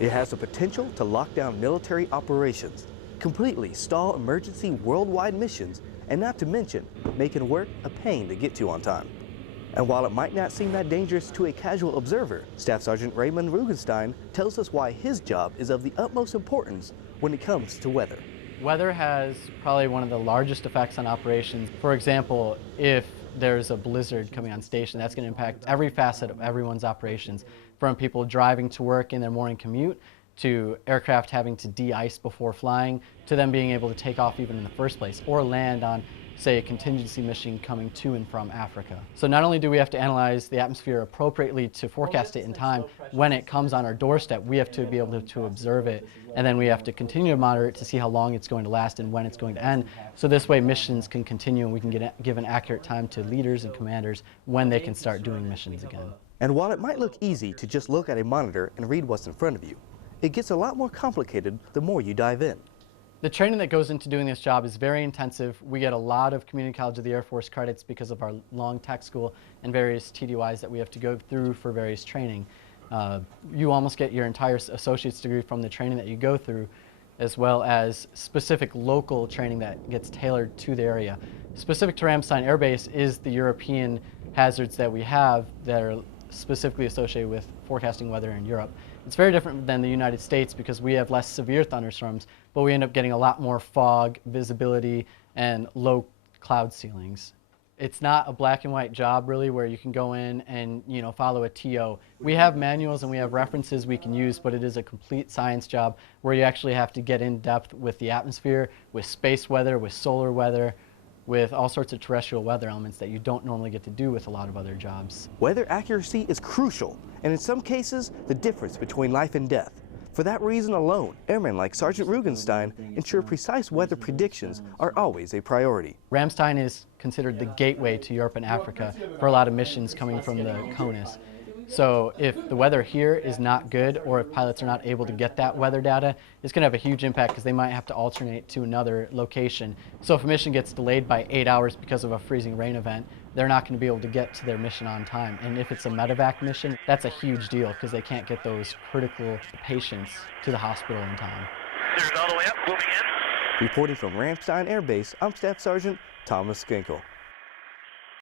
It has the potential to lock down military operations, completely stall emergency worldwide missions, and not to mention making work a pain to get to on time. And while it might not seem that dangerous to a casual observer, Staff Sergeant Raymond Rugenstein tells us why his job is of the utmost importance when it comes to weather. Weather has probably one of the largest effects on operations. For example, if there's a blizzard coming on station, that's going to impact every facet of everyone's operations, from people driving to work in their morning commute, to aircraft having to de-ice before flying, to them being able to take off even in the first place, or land on, say, a contingency mission coming to and from Africa. So not only do we have to analyze the atmosphere appropriately to forecast it in time, when it comes on our doorstep, we have to be able to observe it, and then we have to continue to monitor it to see how long it's going to last and when it's going to end. So this way missions can continue and we can give an accurate time to leaders and commanders when they can start doing missions again. And while it might look easy to just look at a monitor and read what's in front of you, it gets a lot more complicated the more you dive in. The training that goes into doing this job is very intensive. We get a lot of Community College of the Air Force credits because of our long tech school and various TDYs that we have to go through for various training. You almost get your entire associate's degree from the training that you go through, as well as specific local training that gets tailored to the area. Specific to Ramstein Air Base is the European hazards that we have that are specifically associated with forecasting weather in Europe. It's very different than the United States because we have less severe thunderstorms, but we end up getting a lot more fog, visibility, and low cloud ceilings. It's not a black and white job really where you can go in and follow a TO. We have manuals and we have references we can use, but it is a complete science job where you actually have to get in depth with the atmosphere, with space weather, with solar weather, with all sorts of terrestrial weather elements that you don't normally get to do with a lot of other jobs. Weather accuracy is crucial, and in some cases, the difference between life and death. For that reason alone, airmen like Sergeant Rugenstein ensure precise weather predictions are always a priority. Ramstein is considered the gateway to Europe and Africa for a lot of missions coming from the CONUS. So if the weather here is not good, or if pilots are not able to get that weather data, it's going to have a huge impact because they might have to alternate to another location. So if a mission gets delayed by 8 hours because of a freezing rain event, they're not going to be able to get to their mission on time. And if it's a medevac mission, that's a huge deal because they can't get those critical patients to the hospital in time. Cleared all the way up, moving in. Reporting from Ramstein Air Base, I'm Staff Sergeant Thomas Skinkle.